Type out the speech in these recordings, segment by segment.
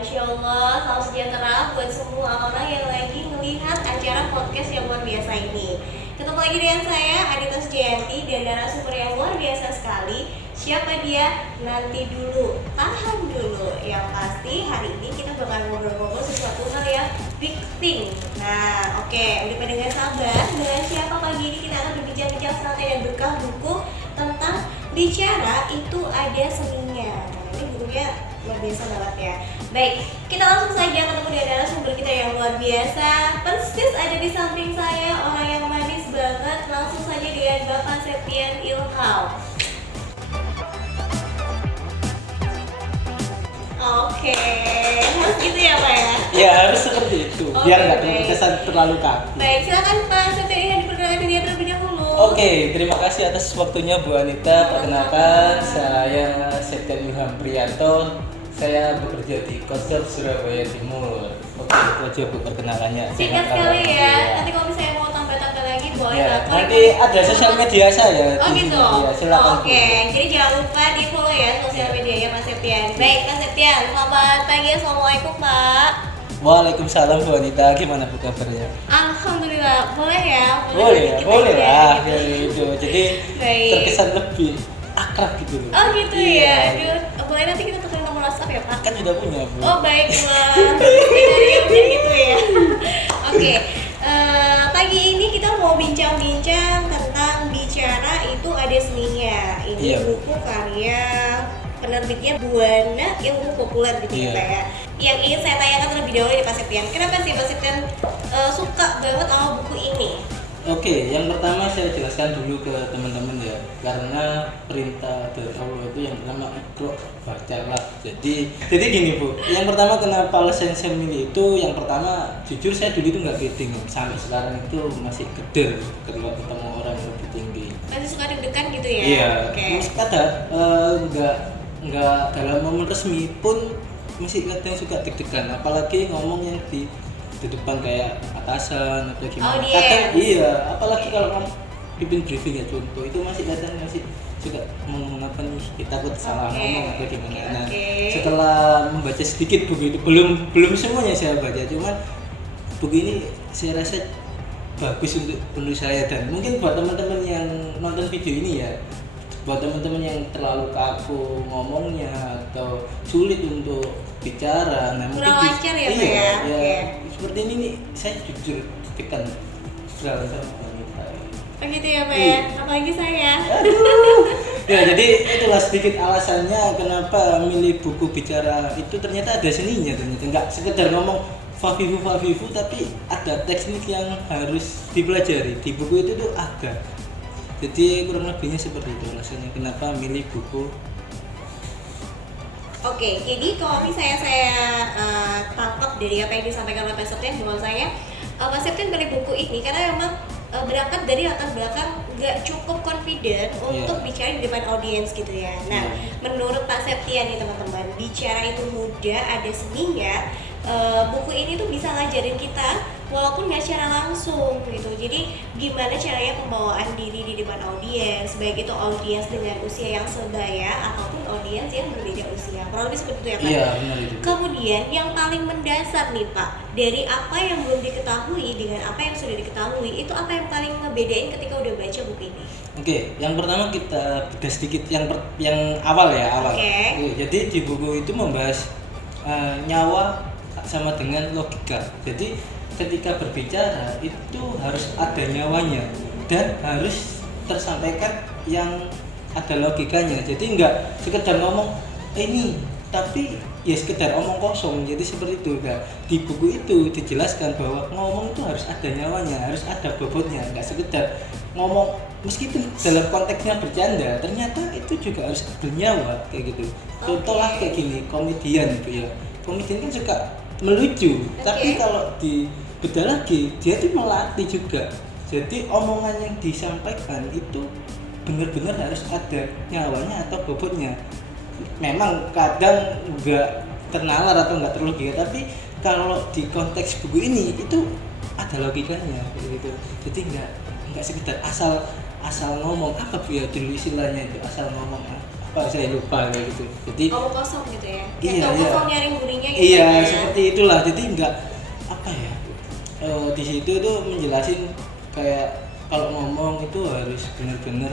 Masya Allah, salam sejahtera buat semua orang yang lagi melihat acara podcast yang luar biasa ini. Ketemu lagi dengan saya, Adita Sujayanti, dan narasumber yang luar biasa sekali. Siapa dia? Nanti dulu, tahan dulu. Yang pasti hari ini kita bakal ngobrol-ngobrol sesuatu hal yang big thing. Nah, oke, udah pada gak sabar. Dengan siapa pagi ini kita akan berbincang-bincang santai dan berkah buku tentang bicara itu ada seninya. Nah, ini bukunya luar biasa banget ya. Baik, kita langsung saja ketemu dengan narasumber kita yang luar biasa. Persis ada di samping saya, orang yang manis banget. Langsung saja dengan Bapak Septian Ilham. Oke, harus gitu ya Pak ya? Ya harus seperti itu, biar nggak terkesan terlalu kaku. Baik, silakan Pak Septian Ilham diperkenalkan diri terlebih dahulu. Oke, terima kasih atas waktunya Bu Anita. Perkenalkan, saya Septian Ilham Priyanto. Saya bekerja di Koster Surabaya Timur. Oke, itu aja Bu perkenalannya. Singkat sekali ya. Nanti kalau misalnya mau tambah-tambah lagi boleh Ya, nggak? nanti ada sosial media saya. Oh di gitu. sini. Ya, silakan. Oke, jadi jangan lupa di follow ya sosial medianya Mas Septian. Baik, Mas Septian, selamat pagi. Assalamualaikum Pak. Waalaikumsalam Bu Anita. Gimana Bu kabarnya? Alhamdulillah, boleh ya? Boleh kita lah. gitu. Ya, itu. Jadi Baik. terkesan lebih akrab gitu loh. Oh gitu Iya. ya. Aduh, boleh nanti kita tukerin nomor WhatsApp ya Pak? Kan sudah punya Bu. Oh baiklah, dari gitu ya. Oke, pagi ini kita mau bincang-bincang tentang bicara itu ada seninya. Ini Iya. buku karya penerbitnya Buana Ilmu Populer gitu ya Iya. Pak ya. Yang ingin saya tanyakan terlebih dahulu nih Pak Septian, kenapa sih Pak Septian suka banget sama buku ini? Oke, yang pertama saya jelaskan dulu ke teman-teman ya, karena perintah dari Allah itu yang pertama Iqra, bacalah. Jadi gini Bu, yang pertama kenapa alasan saya milih itu, yang pertama jujur saya dulu itu nggak giting, sampai sekarang itu masih geder kalau ketemu orang yang lebih tinggi. Masih suka deg-degan gitu ya? Iya, Oke. kadang nggak dalam momen resmi pun masih kadang suka deg-degan, apalagi ngomong yang di depan kayak atasan atau gimana. Audiens. Kadang iya, apalagi kalau kamu pimpin briefing ya contoh, itu masih kadang masih suka ngomong apa nih, kita takut salah Oke. ngomong atau gimana. Nah, Oke. setelah membaca sedikit buku itu, belum semuanya saya baca, cuman buku ini saya rasa bagus untuk saya, dan mungkin buat teman-teman yang nonton video ini ya, buat teman-teman yang terlalu kaku ngomongnya atau sulit untuk bicara, nah mungkin Kurang lancar ya, Pak ya? Oke. seperti ini nih, saya jujur tekan sama wanita. Oh gitu ya Pak ya? Iya. Apalagi saya. Ya jadi itulah sedikit alasannya kenapa milih buku bicara itu, ternyata ada seninya, ternyata nggak sekedar ngomong fafifu tapi ada teknik yang harus dipelajari di buku itu tuh ada. Jadi kurang lebihnya seperti itu alasannya kenapa milih buku. Oke, jadi kalau misalnya saya tangkap dari apa yang disampaikan oleh Pak Septian, menurut saya Pak Septian beli buku ini karena memang berangkat dari latar belakang nggak cukup confident untuk bicara di depan audiens gitu ya. Nah, menurut Pak Septian nih teman-teman, bicara itu mudah, ada seninya. Buku ini tuh bisa ngajarin kita walaupun nggak secara langsung gitu. Jadi gimana caranya pembawaan diri di depan audiens, baik itu audiens dengan usia yang sebaya ataupun audiens yang berbeda usia. Kurang lebih seperti itu ya Pak. Iya benar itu. Kemudian yang paling mendasar nih Pak, dari apa yang belum diketahui dengan apa yang sudah diketahui, itu apa yang paling ngebedain ketika udah baca buku ini? Oke, yang pertama kita bedah sedikit yang awal ya, awal. Oke. Jadi di buku itu membahas nyawa sama dengan logika. Jadi ketika berbicara itu harus ada nyawanya dan harus tersampaikan yang ada logikanya. Jadi enggak sekedar ngomong ini tapi ya sekedar omong kosong. Jadi seperti itu. Nah, di buku itu dijelaskan bahwa ngomong itu harus ada nyawanya, harus ada bobotnya, enggak sekedar ngomong meskipun dalam konteksnya bercanda, ternyata itu juga harus bernyawa kayak gitu. Contoh lah kayak gini, komedian gitu ya. Komedian kan suka melucu, tapi kalau dibedah lagi dia tuh melatih juga. Jadi omongan yang disampaikan itu benar-benar harus ada nyawanya atau bobotnya. Memang kadang nggak ternalar atau nggak terlogika, tapi kalau di konteks buku ini itu ada logikanya gitu. Jadi nggak sekedar asal ngomong apa ya dulu istilahnya itu, asal ngomong apa saya lupa kayak gitu. Jadi Ngomong kosong gitu ya? Iya, Ngomong iya. kosong nyaring gurinya gitu Iya, misalnya. seperti itulah. Jadi enggak apa ya? Di situ tuh menjelasin kayak kalau ngomong itu harus benar-benar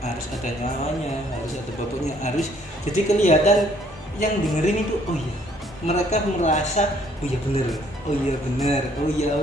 harus ada nyawanya, harus ada bobotnya, harus jadi kelihatan yang dengerin itu oh iya mereka merasa oh iya bener, oh iya bener, oh iya.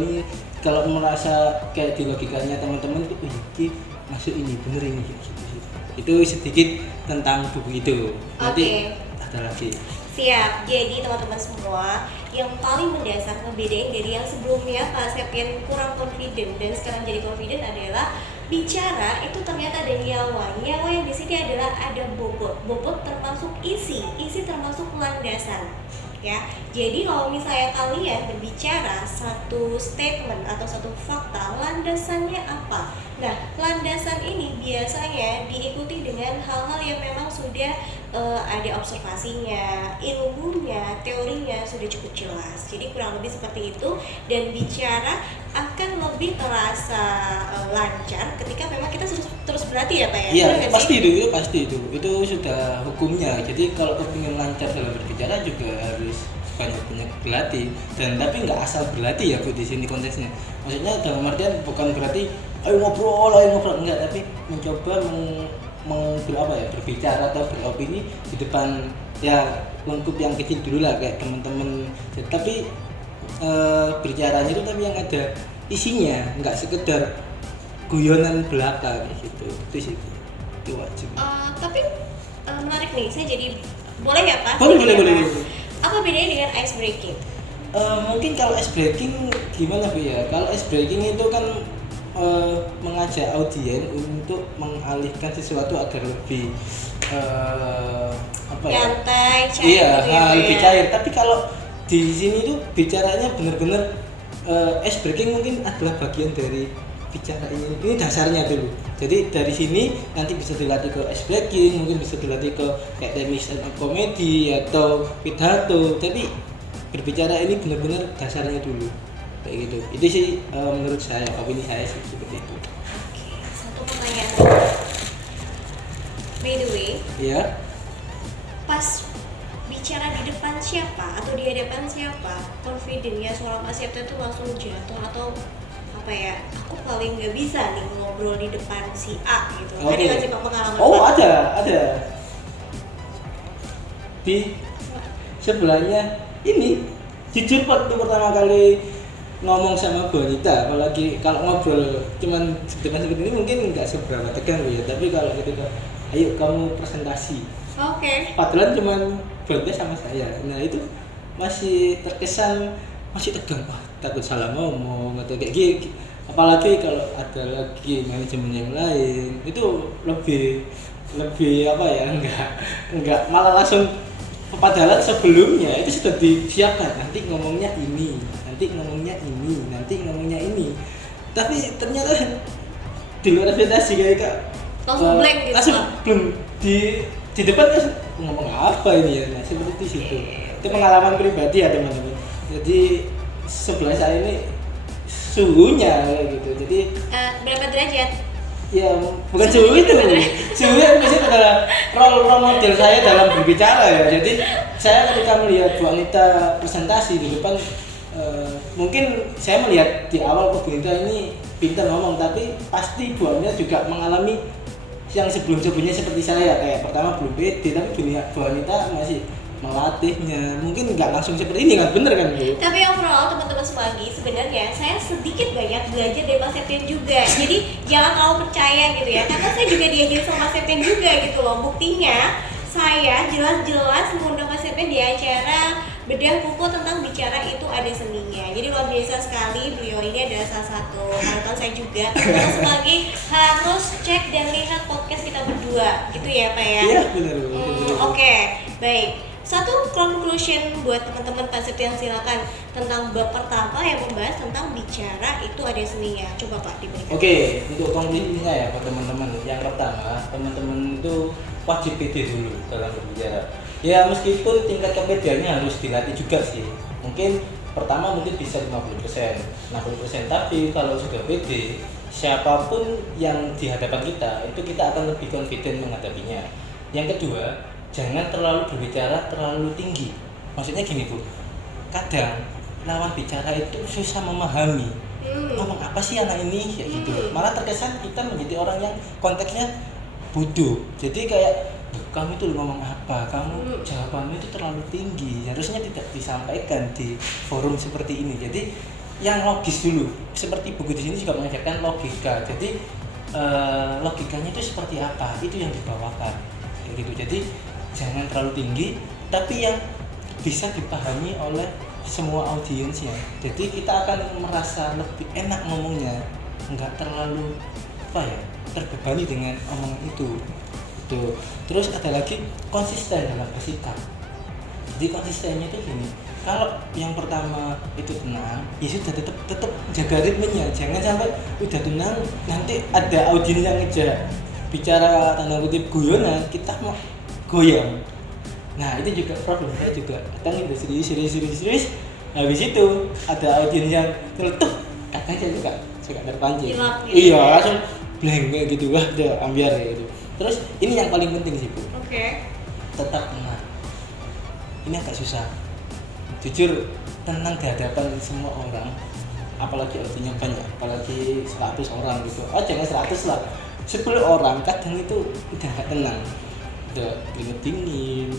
Kalau merasa kayak di logikanya teman-teman itu oh iya masuk ini bener ini gitu. Itu sedikit tentang buku itu. Nanti ada lagi. Siap, jadi teman-teman semua yang paling mendasar membedain dari yang sebelumnya Pak Septian kurang confident dan sekarang jadi confident adalah bicara itu ternyata ada nyawa yang di sini adalah ada bobot termasuk isi termasuk landasan ya. Jadi kalau misalnya kalian berbicara satu statement atau satu fakta, landasannya apa? Nah, landasan ini biasanya diikuti dengan hal-hal yang memang sudah ada observasinya, ilmunya, teorinya sudah cukup jelas. Jadi kurang lebih seperti itu dan bicara akan lebih terasa lancar ketika memang kita terus berlatih ya Pak ya. Iya, Benar pasti sih? itu pasti itu sudah hukumnya. Jadi kalau kepingin lancar dalam berbicara juga harus banyak berlatih dan tapi nggak asal berlatih ya Bu di sini konteksnya. Maksudnya dalam artian bukan berarti ayo ngobrol enggak, tapi mencoba berbicara atau beropini di depan ya lingkup yang kecil dulu lah kayak teman-teman. Tapi bicaranya itu tapi yang ada isinya, nggak sekedar guyonan belaka kayak gitu. Itu sih itu wajib. Tapi menarik nih, saya jadi boleh ya Pak? Boleh. Apa bedanya dengan ice breaking? Mungkin kalau ice breaking gimana Bu ya? Kalau ice breaking itu kan mengajak audiens untuk mengalihkan sesuatu agar lebih apa ya? Nyantai, cair Iya, gitu ya, Pak lebih ya? cair. Tapi kalau di sini tuh bicaranya benar-benar ice breaking mungkin adalah bagian dari bicara ini. Ini dasarnya dulu. Jadi dari sini nanti bisa dilatih ke ice breaking, mungkin bisa dilatih ke kayak teknik stand up comedy atau pidato. Tapi berbicara ini benar-benar dasarnya dulu kayak gitu. Itu sih menurut saya, opini saya sih seperti itu. Oke, satu pertanyaan. By the way, Ya. pas bicara di depan siapa atau di hadapan siapa, confident-nya seorang Pak Septa itu langsung jatuh atau apa ya? Aku paling nggak bisa nih ngobrol di depan si A gitu. Ada Oke. nggak sih Pak pengalaman? Oh, Pak? ada. Di sebelahnya ini jujur waktu pertama kali ngomong sama Bu Anita, apalagi kalau ngobrol cuman seperti ini mungkin nggak seberapa tegang Bu ya, tapi kalau ketika ayo kamu presentasi Oke. padahal cuman Bu Anita sama saya, nah itu masih terkesan masih tegang, wah takut salah ngomong atau kayak gini. Apalagi kalau ada lagi manajemen yang lain itu lebih apa ya, enggak malah langsung. Padahal sebelumnya itu sudah disiapkan, nanti ngomongnya ini, nanti ngomongnya ini. Tapi ternyata di luar ekspektasi kayak Langsung blank gitu, langsung Pak. belum di depan kan ngomong apa ini ya, nah seperti itu situ. Itu pengalaman pribadi ya teman-teman. Jadi sebelah saya ini suhunya kayak gitu. Jadi Berapa derajat? ya bukan suhu itu, suhu yang biasanya adalah role model saya dalam berbicara ya. Jadi saya ketika melihat Bu Anita presentasi di depan, mungkin saya melihat di awal Bu Anita ini pintar ngomong, tapi pasti Bu Anita juga mengalami yang sebelumnya seperti saya, kayak pertama belum pede, tapi Bu Anita masih melatihnya, mungkin nggak langsung seperti ini kan, bener kan Bu? Tapi overall teman-teman semanggi, sebenarnya saya sedikit banyak belajar dari Mas Septian juga. Jadi jangan terlalu percaya gitu ya, karena saya juga diajarin sama Mas Septian juga gitu loh. Buktinya saya jelas-jelas mengundang Mas Septian di acara bedah buku tentang bicara itu ada seninya. Jadi luar biasa sekali, beliau ini adalah salah satu panutan saya juga. Teman-teman semanggi harus cek dan lihat podcast kita berdua, gitu ya Pak ya? Iya benar Bu. Oke, baik. Satu conclusion buat teman-teman Pak Septian, silakan tentang bab pertama yang membahas tentang bicara itu ada seninya. Coba Pak diberikan. Oke, untuk konklusinya ya buat teman-teman. Yang pertama, teman-teman itu wajib pede dulu dalam berbicara. Ya meskipun tingkat kepedeannya harus dilatih juga sih. Mungkin pertama mungkin bisa 50%, tapi kalau sudah pede, siapapun yang di hadapan kita, itu kita akan lebih confident menghadapinya. Yang kedua, jangan terlalu berbicara terlalu tinggi. Maksudnya gini Bu, kadang lawan bicara itu susah memahami ngomong apa sih anak ini kayak gitu. Malah terkesan kita menjadi orang yang konteksnya bodoh. Jadi kayak kamu itu ngomong apa, kamu jawabanmu itu terlalu tinggi, harusnya tidak disampaikan di forum seperti ini. Jadi yang logis dulu, seperti buku di sini juga mengajarkan logika. Jadi logikanya itu seperti apa, itu yang dibawakan kayak gitu. Jadi jangan terlalu tinggi, tapi yang bisa dipahami oleh semua audiensnya. Jadi kita akan merasa lebih enak ngomongnya, nggak terlalu terbebani dengan omongan itu. Tuh. Terus ada lagi konsisten dalam bersikap. Jadi konsistennya itu gini, kalau yang pertama itu tenang, ya sudah tetap jaga ritmenya. Jangan sampai udah tenang nanti ada audiens yang ngejak bicara tanda kutip guyonan, kita mau goyang. Nah itu juga problem saya juga. Kadang udah serius. Habis itu ada audiens yang tertutup, kadang saya juga terpancing. Iya langsung blank kayak gitu, wah udah ambiar kayak gitu. Terus ini yang paling penting sih Bu. Tetap tenang. Ini agak susah. Jujur tenang di hadapan semua orang, apalagi audiensnya banyak, apalagi 100 orang gitu. Oh jangan 100 lah, 10 orang kadang itu udah gak tenang, udah dingin,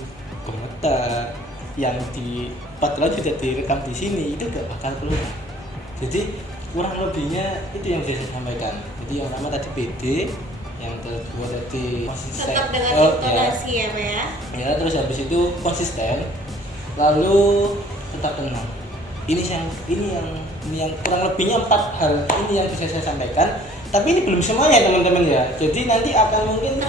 gemetar. Yang di padahal juga direkam di sini itu gak bakal keluar. Jadi kurang lebihnya itu yang bisa saya sampaikan. Jadi yang pertama tadi PD, yang kedua tadi konsisten. Tetap dengan intonasi ya Pak ya. Ya terus habis itu konsisten, lalu tetap tenang. Ini yang kurang lebihnya 4 hal ini yang bisa saya sampaikan. Tapi ini belum semuanya teman-teman ya. Jadi nanti akan mungkin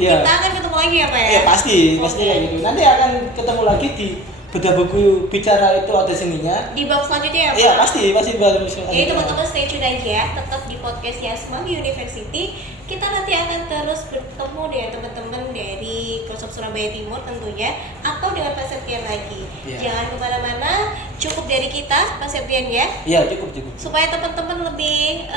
kita akan ketemu lagi ya Pak ya. Iya pasti kayak gitu. Nanti akan ketemu lagi di bedah buku bicara itu ada seninya. Di bab selanjutnya ya Pak. Iya pasti baru. Jadi teman-teman stay tune aja, tetap di podcastnya Semanggi University. Kita nanti akan terus bertemu dengan teman-teman dari Krosop Surabaya Timur tentunya, atau dengan Pak Septian lagi. Jangan kemana-mana, cukup dari kita Pak Septian ya. Iya cukup. Supaya teman-teman lebih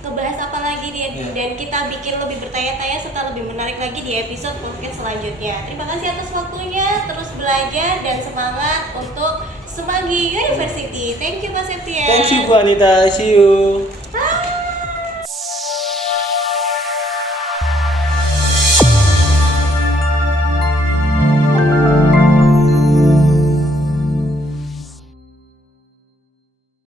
ngebahas apa lagi dia dan kita bikin lebih bertanya-tanya serta lebih menarik lagi di episode podcast selanjutnya. Terima kasih atas waktunya, terus belajar dan semangat untuk Semanggi University. Thank you Pak Septian. Thank you Bu Anita, see you.